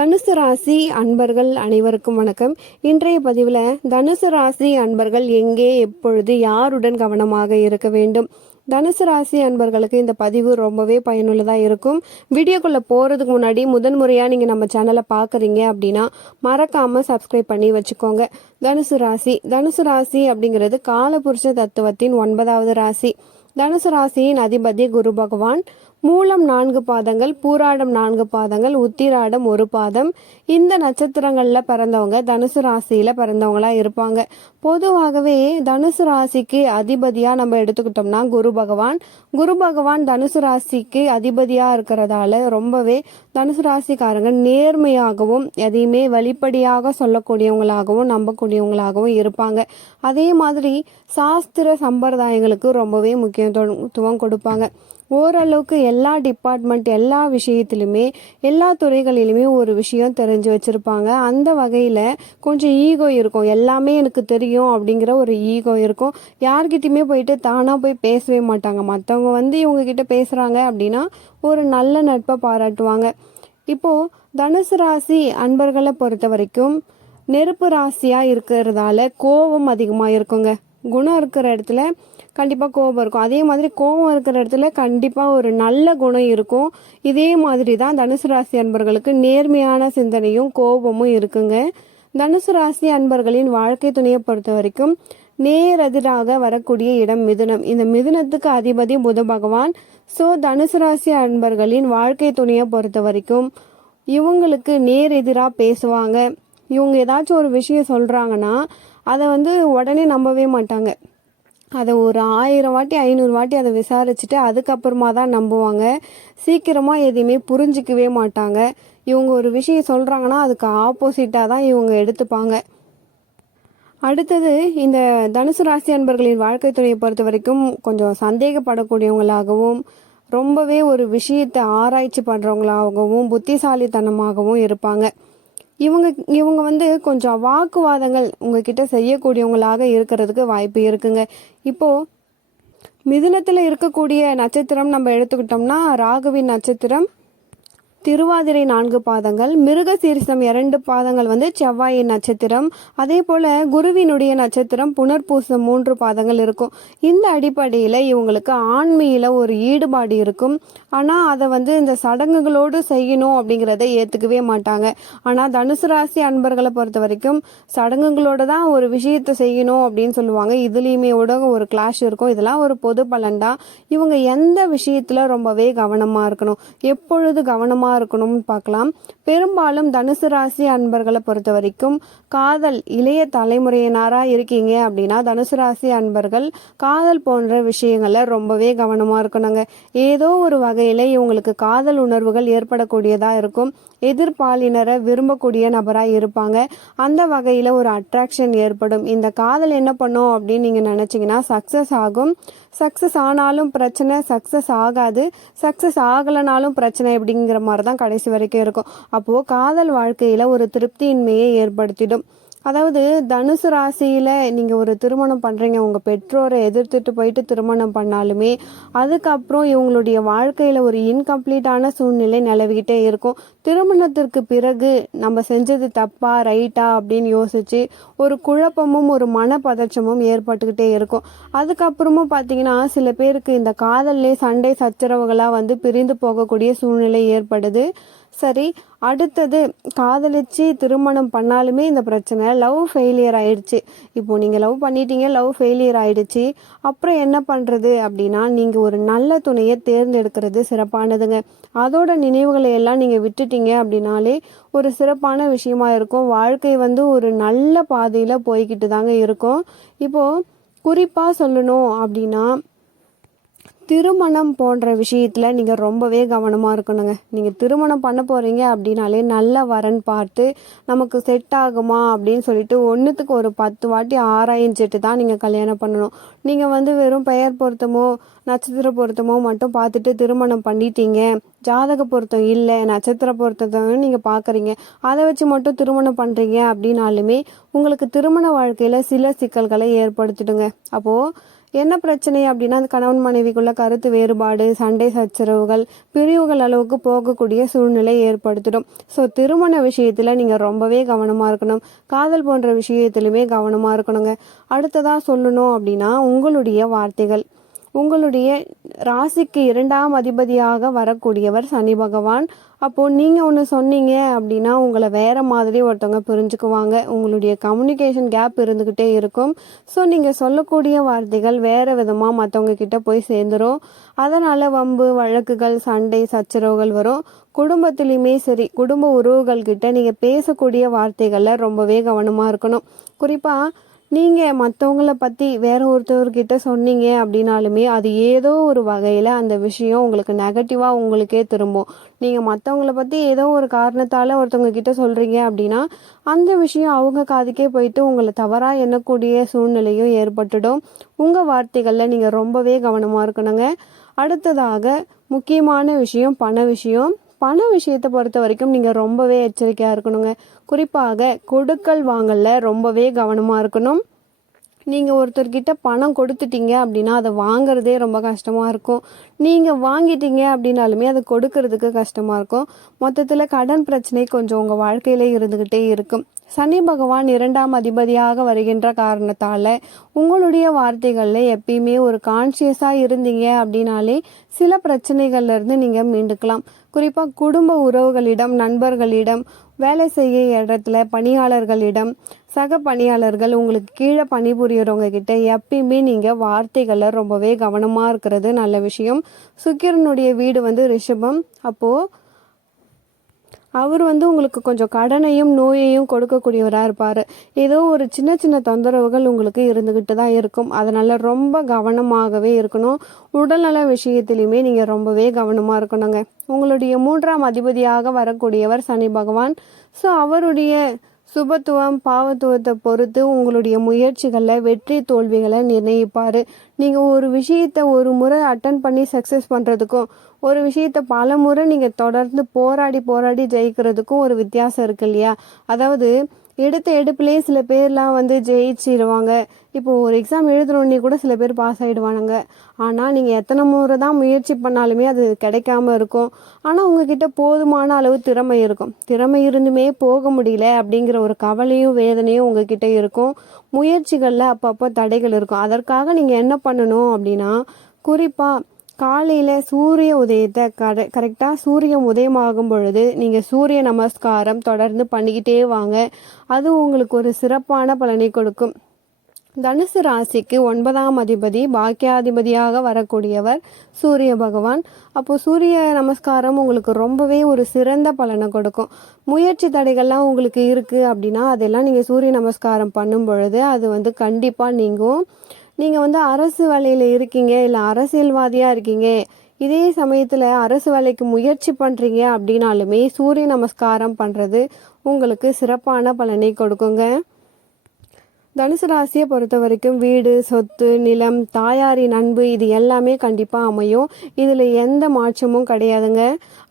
தனுசு ராசி அன்பர்கள் அனைவருக்கும் வணக்கம். இன்றைய பதிவில் தனுசு ராசி அன்பர்கள் எங்கே எப்பொழுது யாருடன் கவனமாக இருக்க வேண்டும். தனுசு ராசி அன்பர்களுக்கு இந்த பதிவு ரொம்பவே பயனுள்ளதாக இருக்கும். வீடியோக்குள்ளே போகிறதுக்கு முன்னாடி முதன்முறையாக நீங்கள் நம்ம சேனலை பார்க்குறீங்க அப்படின்னா மறக்காமல் சப்ஸ்கிரைப் பண்ணி வச்சுக்கோங்க. தனுசு ராசி அப்படிங்கிறது காலபுருஷ தத்துவத்தின் 9வது ராசி. தனுசு ராசியின் அதிபதி குரு பகவான். மூலம் 4 பாதங்கள், பூராடம் 4 பாதங்கள், உத்திராடம் 1 பாதம். இந்த நட்சத்திரங்கள்ல பிறந்தவங்க தனுசு ராசியில பிறந்தவங்களா இருப்பாங்க. பொதுவாகவே தனுசு ராசிக்கு அதிபதியா நம்ம எடுத்துக்கிட்டோம்னா குரு பகவான் தனுசு ராசிக்கு அதிபதியா இருக்கிறதால ரொம்பவே தனுசு ராசிக்காரங்க நேர்மையாகவும் எதையுமே வெளிப்படையாக சொல்லக்கூடியவங்களாகவும் நம்பக்கூடியவங்களாகவும் இருப்பாங்க. அதே மாதிரி சாஸ்திர சம்பிரதாயங்களுக்கு ரொம்பவே முக்கியத்துவம் கொடுப்பாங்க. ஓரளவுக்கு எல்லா டிபார்ட்மெண்ட் எல்லா விஷயத்திலுமே எல்லா துறைகளிலுமே ஒரு விஷயம் தெரிஞ்சு வச்சிருப்பாங்க. அந்த வகையில் கொஞ்சம் ஈகோ இருக்கும். எல்லாமே எனக்கு தெரியும் அப்படிங்கிற ஒரு ஈகோ இருக்கும். யார்கிட்டயுமே போயிட்டு தானாக போய் பேசவே மாட்டாங்க. மற்றவங்க இவங்க கிட்ட பேசுகிறாங்க அப்படின்னா ஒரு நல்ல நட்பை பாராட்டுவாங்க. இப்போது தனுசு ராசி அன்பர்களை பொறுத்த வரைக்கும் நெருப்பு ராசியாக இருக்கிறதால கோபம் அதிகமாக இருக்குங்க. குணம் இருக்கிற இடத்துல கண்டிப்பாக கோபம் இருக்கும். அதே மாதிரி கோபம் இருக்கிற இடத்துல கண்டிப்பாக ஒரு நல்ல குணம் இருக்கும். இதே மாதிரி தான் தனுசு ராசி அன்பர்களுக்கு நேர்மையான சிந்தனையும் கோபமும் இருக்குங்க. தனுசு ராசி அன்பர்களின் வாழ்க்கை துணையை பொறுத்த வரைக்கும் நேரெதிராக வரக்கூடிய இடம் மிதுனம். இந்த மிதுனத்துக்கு அதிபதி புத பகவான். ஸோ தனுசு ராசி அன்பர்களின் வாழ்க்கை துணையை பொறுத்த வரைக்கும் இவங்களுக்கு நேர் எதிராக பேசுவாங்க. இவங்க ஏதாச்சும் ஒரு விஷயம் சொல்கிறாங்கன்னா அதை உடனே நம்பவே மாட்டாங்க. அதை ஒரு 1000 வாட்டி 500 வாட்டி அதை விசாரிச்சுட்டு அதுக்கப்புறமா தான் நம்புவாங்க. சீக்கிரமாக எதையுமே புரிஞ்சிக்கவே மாட்டாங்க. இவங்க ஒரு விஷயம் சொல்கிறாங்கன்னா அதுக்கு ஆப்போசிட்டாக தான் இவங்க எடுத்துப்பாங்க. அடுத்தது இந்த தனுசு ராசி அன்பர்களின் வாழ்க்கை துணையை பொறுத்த வரைக்கும் கொஞ்சம் சந்தேகப்படக்கூடியவங்களாகவும் ரொம்பவே ஒரு விஷயத்தை ஆராய்ச்சி பண்ணுறவங்களாகவும் புத்திசாலித்தனமாகவும் இருப்பாங்க. இவங்க கொஞ்சம் வாக்குவாதங்கள் உங்ககிட்ட செய்யக்கூடியவங்களாக இருக்கிறதுக்கு வாய்ப்பு இருக்குங்க. இப்போ மிதுனத்தில் இருக்கக்கூடிய நட்சத்திரம் நம்ம எடுத்துக்கிட்டோம்னா ராகுவின் நட்சத்திரம், திருவாதிரை 4 பாதங்கள், மிருக சீரிசம் 2 பாதங்கள் செவ்வாயின் நட்சத்திரம். அதே போல குருவினுடைய நட்சத்திரம் புனர்பூசம் 3 பாதங்கள் இருக்கும். இந்த அடிப்படையில் இவங்களுக்கு ஆண்மையில ஒரு ஈடுபாடு இருக்கும். ஆனால் அதை இந்த சடங்குகளோடு செய்யணும் அப்படிங்கிறத ஏற்றுக்கவே மாட்டாங்க. ஆனால் தனுசு ராசி அன்பர்களை பொறுத்த வரைக்கும் சடங்குகளோட தான் ஒரு விஷயத்தை செய்யணும் அப்படின்னு சொல்லுவாங்க. இதுலேயுமே ஒரு கிளாஷ் இருக்கும். இதெல்லாம் ஒரு பொது பலன் தான். இவங்க எந்த விஷயத்துல ரொம்பவே கவனமா இருக்கணும், எப்பொழுது கவனமா இருக்கணும்னு பார்க்கலாம். பெரும்பாலும் தனுசு ராசி அன்பர்களை பொறுத்த வரைக்கும் காதல் இளைய தலைமுறையினரா இருக்கீங்க அப்படின்னா தனுசு ராசி அன்பர்கள் காதல் போன்ற விஷயங்கள்ல ரொம்பவே கவனமா இருக்கணுங்க. ஏதோ ஒரு வகையில இவங்களுக்கு காதல் உணர்வுகள் ஏற்படக்கூடியதா இருக்கும். எதிர்பாலினரை விரும்பக்கூடிய நபராக இருப்பாங்க. அந்த வகையில் ஒரு அட்ராக்ஷன் ஏற்படும். இந்த காதல் என்ன பண்ணும் அப்படின்னு நீங்கள் நினச்சிங்கன்னா சக்ஸஸ் ஆகும். சக்ஸஸ் ஆனாலும் பிரச்சனை, சக்ஸஸ் ஆகாது. சக்ஸஸ் ஆகலைனாலும் பிரச்சனை அப்படிங்கிற மாதிரி தான் கடைசி வரைக்கும் இருக்கும். அப்போது காதல் வாழ்க்கையில் ஒரு திருப்தியின்மையை ஏற்படுத்திடும். அதாவது தனுசு ராசியில் நீங்கள் ஒரு திருமணம் பண்ணுறீங்க, உங்கள் பெற்றோரை எதிர்த்துட்டு போயிட்டு திருமணம் பண்ணாலுமே அதுக்கப்புறம் இவங்களுடைய வாழ்க்கையில் ஒரு இன்கம்ப்ளீட்டான சூழ்நிலை நிலவிக்கிட்டே இருக்கும். திருமணத்திற்கு பிறகு நம்ம செஞ்சது தப்பா ரைட்டா அப்படின்னு யோசித்து ஒரு குழப்பமும் ஒரு மனப்பதற்றமும் ஏற்பட்டுக்கிட்டே இருக்கும். அதுக்கப்புறமும் பார்த்தீங்கன்னா சில பேருக்கு இந்த காதல்லே சண்டை சச்சரவுகளாக பிரிந்து போகக்கூடிய சூழ்நிலை ஏற்படுது. சரி, அடுத்தது காதலிச்சு திருமணம் பண்ணாலுமே இந்த பிரச்சனை, லவ் ஃபெயிலியர் ஆயிடுச்சு. இப்போ நீங்கள் லவ் பண்ணிட்டீங்க, லவ் ஃபெயிலியர் ஆயிடுச்சு. அப்புறம் என்ன பண்ணுறது அப்படின்னா நீங்கள் ஒரு நல்ல துணையை தேர்ந்தெடுக்கிறது சிறப்பானதுங்க. அதோட நினைவுகளை எல்லாம் நீங்கள் விட்டுட்டீங்க அப்படின்னாலே ஒரு சிறப்பான விஷயமா இருக்கும். வாழ்க்கை ஒரு நல்ல பாதையில் போய்கிட்டு தாங்க இருக்கும். இப்போது குறிப்பாக சொல்லணும் அப்படின்னா திருமணம் போன்ற விஷயத்தில் நீங்கள் ரொம்பவே கவனமாக இருக்கணுங்க. நீங்கள் திருமணம் பண்ண போகிறீங்க அப்படின்னாலே நல்ல வரன் பார்த்து நமக்கு செட் ஆகுமா அப்படின்னு சொல்லிட்டு 1க்கு ஒரு 10 வாட்டி ஆராய்ஞ்சிட்டு தான் நீங்கள் கல்யாணம் பண்ணணும். நீங்கள் வெறும் பெயர் பொருத்தமோ நட்சத்திர பொருத்தமோ மட்டும் பார்த்துட்டு திருமணம் பண்ணிட்டீங்க, ஜாதக பொருத்தம் இல்லை, நட்சத்திர பொருத்தத்தை நீங்கள் பார்க்குறீங்க, அதை வச்சு மட்டும் திருமணம் பண்ணுறீங்க அப்படின்னாலுமே உங்களுக்கு திருமண வாழ்க்கையில் சில சிக்கல்களை ஏற்படுத்திடுங்க. அப்போது என்ன பிரச்சனை அப்படின்னா அந்த கணவன் மனைவிக்குள்ள கருத்து வேறுபாடு, சண்டை சச்சரவுகள், பிரிவுகள் அளவுக்கு போகக்கூடிய சூழ்நிலை ஏற்படுத்திடும். ஸோ திருமண விஷயத்துல நீங்க ரொம்பவே கவனமா இருக்கணும். காதல் போன்ற விஷயத்திலுமே கவனமா இருக்கணுங்க. அடுத்ததா சொல்லணும் அப்படின்னா உங்களுடைய வார்த்தைகள். உங்களுடைய ராசிக்கு 2ஆம் அதிபதியாக வரக்கூடியவர் சனி பகவான். அப்போ நீங்க ஒன்று சொன்னீங்க அப்படின்னா உங்களை வேற மாதிரி ஒருத்தவங்க புரிஞ்சுக்குவாங்க. உங்களுடைய கம்யூனிகேஷன் கேப் இருந்துகிட்டே இருக்கும். ஸோ நீங்க சொல்லக்கூடிய வார்த்தைகள் வேற விதமா மற்றவங்க கிட்ட போய் சேர்ந்துரும். அதனால வம்பு வழக்குகள், சண்டை சச்சரவுகள் வரும். குடும்பத்திலையுமே சரி, குடும்ப உறவுகள் கிட்ட நீங்க பேசக்கூடிய வார்த்தைகள்ல ரொம்பவே கவனமா இருக்கணும். குறிப்பா நீங்க மற்றவங்கள பத்தி வேற ஒருத்தவர்கிட்ட சொன்னீங்க அப்படின்னாலுமே அது ஏதோ ஒரு வகையில அந்த விஷயம் உங்களுக்கு நெகட்டிவா உங்களுக்கே திரும்பும். நீங்க மற்றவங்கள பத்தி ஏதோ ஒரு காரணத்தால ஒருத்தவங்க கிட்ட சொல்றீங்க அப்படின்னா அந்த விஷயம் அவங்க காதுக்கே போயிட்டு உங்களை தவறா எண்ணக்கூடிய சூழ்நிலையும் ஏற்பட்டுடும். உங்க வார்த்தைகள்ல நீங்க ரொம்பவே கவனமா இருக்கணுங்க. அடுத்ததாக முக்கியமான விஷயம் பண விஷயம். பண விஷயத்தை பொறுத்த வரைக்கும் நீங்க ரொம்பவே எச்சரிக்கையா இருக்கணுங்க. குறிப்பாக கொடுக்கல் வாங்கல்ல ரொம்பவே கவனமா இருக்கணும். நீங்க ஒருத்தர்கிட்ட பணம் கொடுத்துட்டீங்க அப்படின்னா அதை வாங்குறதே ரொம்ப கஷ்டமா இருக்கும். நீங்க வாங்கிட்டீங்க அப்படின்னாலுமே அதை கொடுக்கறதுக்கு கஷ்டமா இருக்கும். மொத்தத்துல கடன் பிரச்சனை கொஞ்சம் உங்க வாழ்க்கையில இருந்துகிட்டே இருக்கும். சனி பகவான் 2ஆம் அதிபதியாக வருகின்ற காரணத்தால உங்களுடைய வார்த்தைகள்ல எப்பயுமே ஒரு கான்சியஸா இருந்தீங்க அப்படின்னாலே சில பிரச்சனைகள்ல இருந்து நீங்க மீண்டுக்கலாம். குறிப்பா குடும்ப உறவுகளிடம், நண்பர்களிடம், வேலை செய்ய இடத்துல பணியாளர்களிடம், சக பணியாளர்கள், உங்களுக்கு கீழே பணிபுரியறவங்க கிட்ட எப்பயுமே நீங்க வார்த்தைகள்ல ரொம்பவே கவனமா இருக்கிறது நல்ல விஷயம். சுக்கிரனுடைய வீடு ரிஷபம். அப்போ அவர் உங்களுக்கு கொஞ்சம் கடனையும் நோயையும் கொடுக்கக்கூடியவராக இருப்பார். ஏதோ ஒரு சின்ன சின்ன தொந்தரவுகள் உங்களுக்கு இருந்துகிட்டு தான் இருக்கும். அதனால ரொம்ப கவனமாகவே இருக்கணும். உடல்நல விஷயத்திலையுமே நீங்கள் ரொம்பவே கவனமாக இருக்கணுங்க. உங்களுடைய 3ஆம் அதிபதியாக வரக்கூடியவர் சனி பகவான். ஸோ அவருடைய சுபத்துவம் பாவத்துவத்தை பொறுத்து உங்களுடைய முயற்சிகளில் வெற்றி தோல்விகளை நிர்ணயிப்பார். நீங்கள் ஒரு விஷயத்தை ஒரு முறை அட்டன் பண்ணி சக்ஸஸ் பண்ணுறதுக்கும் ஒரு விஷயத்தை பல முறை நீங்கள் தொடர்ந்து போராடி போராடி ஜெயிக்கிறதுக்கும் ஒரு வித்தியாசம் இருக்கு இல்லையா? அதாவது எடுத்த எடுப்புலேயே சில பேர்லாம் ஜெயிச்சிருவாங்க. இப்போ ஒரு எக்ஸாம் எழுதுனோடனே கூட சில பேர் பாஸ் ஆகிடுவானுங்க. ஆனால் நீங்கள் எத்தனை முறை தான் முயற்சி பண்ணாலுமே அது கிடைக்காம இருக்கும். ஆனால் உங்ககிட்ட போதுமான அளவு திறமை இருக்கும். திறமை இருந்துமே போக முடியல அப்படிங்கிற ஒரு கவலையும் வேதனையும் உங்ககிட்ட இருக்கும். முயற்சிகளில் அப்பப்போ தடைகள் இருக்கும். அதற்காக நீங்கள் என்ன பண்ணணும் அப்படின்னா, குறிப்பாக காலையில் சூரிய உதயத்தை கரெக்டாக சூரியன் உதயமாகும் பொழுது நீங்கள் சூரிய நமஸ்காரம் தொடர்ந்து பண்ணிக்கிட்டே வாங்க. அது உங்களுக்கு ஒரு சிறப்பான பலனை கொடுக்கும். தனுசு ராசிக்கு 9ஆம் அதிபதி பாக்கியாதிபதியாக வரக்கூடியவர் சூரிய பகவான். அப்போ சூரிய நமஸ்காரம் உங்களுக்கு ரொம்பவே ஒரு சிறந்த பலனை கொடுக்கும். முயற்சி தடைகள்லாம் உங்களுக்கு இருக்குது அப்படின்னா அதெல்லாம் நீங்கள் சூரிய நமஸ்காரம் பண்ணும் பொழுது அது கண்டிப்பாக நீங்கும். நீங்கள் அரசு வேலையில் இருக்கீங்க, இல்லை அரசியல்வாதியாக இருக்கீங்க, இதே சமயத்தில் அரசு வேலைக்கு முயற்சி பண்ணுறீங்க அப்படின்னாலுமே சூரிய நமஸ்காரம் பண்ணுறது உங்களுக்கு சிறப்பான பலனை கொடுக்குங்க. தனுசு ராசியை பொறுத்த வரைக்கும் வீடு, சொத்து, நிலம், தாயாரின் அன்பு இது எல்லாமே கண்டிப்பாக அமையும். இதில் எந்த மாற்றமும் கிடையாதுங்க.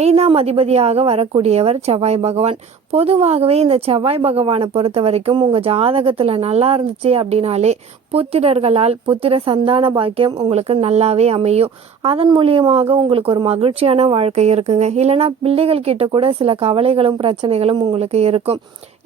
5ஆம் அதிபதியாக வரக்கூடியவர் செவ்வாய் பகவான். பொதுவாகவே இந்த செவ்வாய் பகவானை பொறுத்த வரைக்கும் உங்கள் ஜாதகத்தில் நல்லா இருந்துச்சு அப்படின்னாலே புத்திரர்களால் புத்திர சந்தான பாக்கியம் உங்களுக்கு நல்லாவே அமையும். அதன் மூலியமாக உங்களுக்கு ஒரு மகிழ்ச்சியான வாழ்க்கை இருக்குங்க. இல்லைனா பிள்ளைகள் கிட்ட கூட சில கவலைகளும் பிரச்சனைகளும் உங்களுக்கு இருக்கும்.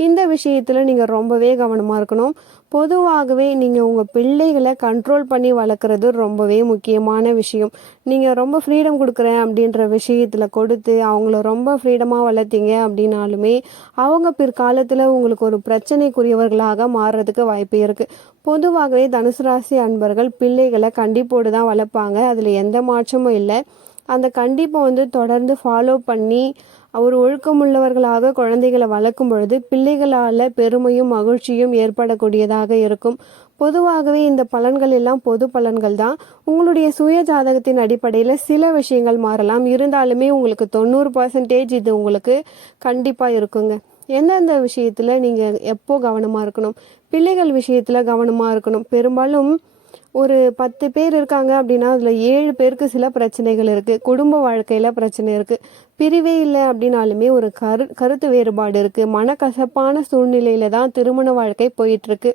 இந்த விஷயத்தில் நீங்கள் ரொம்பவே கவனமாக இருக்கணும். பொதுவாகவே நீங்கள் உங்கள் பிள்ளைகளை கண்ட்ரோல் பண்ணி வளர்க்குறது ரொம்பவே முக்கியமான விஷயம். நீங்கள் ரொம்ப ஃப்ரீடம் கொடுக்குறேன் அப்படின்ற விஷயத்தில் கொடுத்து அவங்கள ரொம்ப ஃப்ரீடமாக வளர்த்தீங்க அப்படின்னாலுமே அவங்க பிற்காலத்தில் உங்களுக்கு ஒரு பிரச்சனைக்குரியவர்களாக மாறுறதுக்கு வாய்ப்பு இருக்குது. பொதுவாகவே தனுசு ராசி அன்பர்கள் பிள்ளைகளை கண்டிப்போடு தான் வளர்ப்பாங்க. அதில் எந்த மாற்றமும் இல்லை. அந்த கண்டிப்பை தொடர்ந்து ஃபாலோ பண்ணி ஒரு ஒழுக்கமுள்ளவர்களாக குழந்தைகளை வளர்க்கும் பொழுது பிள்ளைகளால் பெருமையும் மகிழ்ச்சியும் ஏற்படக்கூடியதாக இருக்கும். பொதுவாகவே இந்த பலன்கள் எல்லாம் பொது பலன்கள் தான். உங்களுடைய சுய ஜாதகத்தின் அடிப்படையில் சில விஷயங்கள் மாறலாம். இருந்தாலுமே உங்களுக்கு 90% இது உங்களுக்கு கண்டிப்பாக இருக்குங்க. எந்தெந்த விஷயத்தில் நீங்கள் எப்போ கவனமாக இருக்கணும்? பிள்ளைகள் விஷயத்தில் கவனமாக இருக்கணும். பெரும்பாலும் ஒரு 10 பேர் இருக்காங்க அப்படின்னா அதில் 7 பேருக்கு சில பிரச்சனைகள் இருக்குது. குடும்ப வாழ்க்கையில் பிரச்சனை இருக்குது. பிரிவே இல்லை அப்படின்னாலுமே ஒரு கருத்து வேறுபாடு இருக்குது. மனக்கசப்பான சூழ்நிலையில தான் திருமண வாழ்க்கை போயிட்டுருக்கு.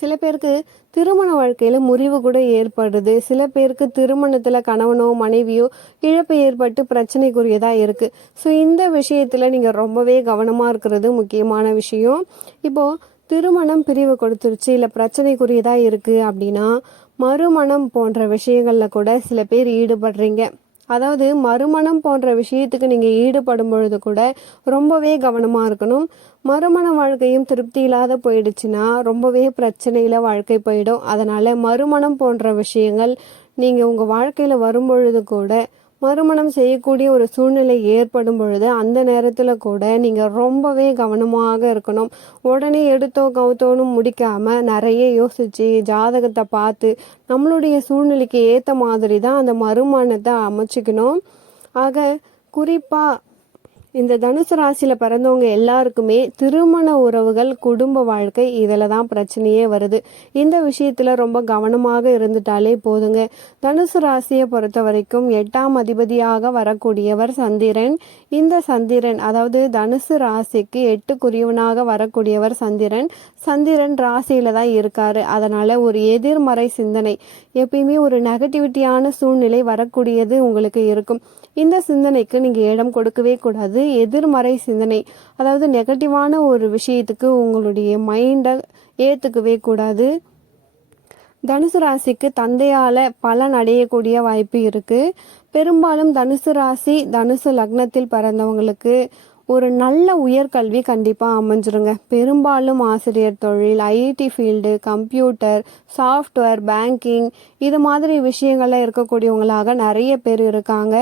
சில பேருக்கு திருமண வாழ்க்கையில முறிவு கூட ஏற்படுது. சில பேருக்கு திருமணத்துல கணவனோ மனைவியோ இழப்பு ஏற்பட்டு பிரச்சனைக்குரியதா இருக்கு. ஸோ இந்த விஷயத்துல நீங்க ரொம்பவே கவனமா இருக்கிறது முக்கியமான விஷயம். இப்போ திருமணம் பிரிவு கொடுத்துருச்சு இல்ல பிரச்சனைக்குரியதா இருக்கு அப்படின்னா மறுமணம் போன்ற விஷயங்கள்ல கூட சில பேர் ஈடுபடுறீங்க. அதாவது மறுமணம் போன்ற விஷயத்துக்கு நீங்க ஈடுபடும் பொழுது கூட ரொம்பவே கவனமா இருக்கணும். மறுமண வாழ்க்கையும் திருப்தி இல்லாத போயிடுச்சுன்னா ரொம்பவே பிரச்சனையில வாழ்க்கை போயிடும். அதனால மறுமணம் போன்ற விஷயங்கள் நீங்க உங்க வாழ்க்கையில வரும்பொழுது கூட மறுமணம் செய்யக்கூடிய ஒரு சூழ்நிலை ஏற்படும் பொழுது அந்த நேரத்துல கூட நீங்க ரொம்பவே கவனமாக இருக்கணும். உடனே எடுத்தோ கவுத்தோன்னு முடிக்காம நிறைய யோசிச்சு ஜாதகத்தை பார்த்து நம்மளுடைய சூழ்நிலைக்கு ஏத்த மாதிரி தான் அந்த மறுமணத்தை அமைச்சுக்கணும். ஆக குறிப்பா இந்த தனுசு ராசியில பிறந்தவங்க எல்லாருக்குமே திருமண உறவுகள் குடும்ப வாழ்க்கை இதில் தான் பிரச்சனையே வருது. இந்த விஷயத்துல ரொம்ப கவனமாக இருந்துட்டாலே போதுங்க. தனுசு ராசியை பொறுத்த வரைக்கும் 8ஆம் அதிபதியாக வரக்கூடியவர் சந்திரன். இந்த சந்திரன் அதாவது தனுசு ராசிக்கு 8க்குரியவனாக வரக்கூடியவர் சந்திரன். சந்திரன் ராசியில தான் இருக்காரு. அதனால ஒரு எதிர்மறை சிந்தனை, எப்பயுமே ஒரு நெகட்டிவிட்டியான சூழ்நிலை வரக்கூடியது உங்களுக்கு இருக்கும். இந்த சிந்தனைக்கு நீங்க இடம் கொடுக்கவே கூடாது. எதிர்மறை சிந்தனை அதாவது நெகட்டிவான ஒரு விஷயத்துக்கு உங்களுடைய மைண்டை ஏத்துக்கவே கூடாது. தனுசு ராசிக்கு தந்தையால பலன் அடையக்கூடிய வாய்ப்பு இருக்கு. பெரும்பாலும் தனுசு ராசி தனுசு லக்னத்தில் பிறந்தவங்களுக்கு ஒரு நல்ல உயர்கல்வி கண்டிப்பா அமைஞ்சிருங்க. பெரும்பாலும் ஆசிரியர் தொழில், IT field, computer, software, banking இது மாதிரி விஷயங்கள்ல இருக்கக்கூடியவங்களாக நிறைய பேர் இருக்காங்க.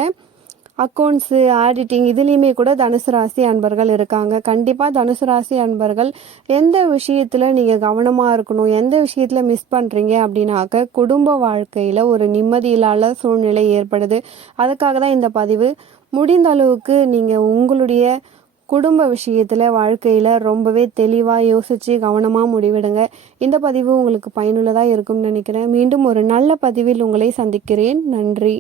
அக்கௌண்ட்ஸு, ஆடிட்டிங் இதுலேயுமே கூட தனுசு ராசி அன்பர்கள் இருக்காங்க. கண்டிப்பாக தனுசு ராசி அன்பர்கள் எந்த விஷயத்தில் நீங்கள் கவனமாக இருக்கணும், எந்த விஷயத்தில் மிஸ் பண்ணுறீங்க அப்படின்னாக்க குடும்ப வாழ்க்கையில் ஒரு நிம்மதி இல்லாத சூழ்நிலை ஏற்படுது. அதுக்காக தான் இந்த பதிவு. முடிந்த அளவுக்கு நீங்கள் உங்களுடைய குடும்ப விஷயத்தில் வாழ்க்கையில் ரொம்பவே தெளிவாக யோசித்து கவனமாக முடிவெடுங்க. இந்த பதிவு உங்களுக்கு பயனுள்ளதாக இருக்கும்னு நினைக்கிறேன். மீண்டும் ஒரு நல்ல பதிவில் உங்களை சந்திக்கிறேன். நன்றி.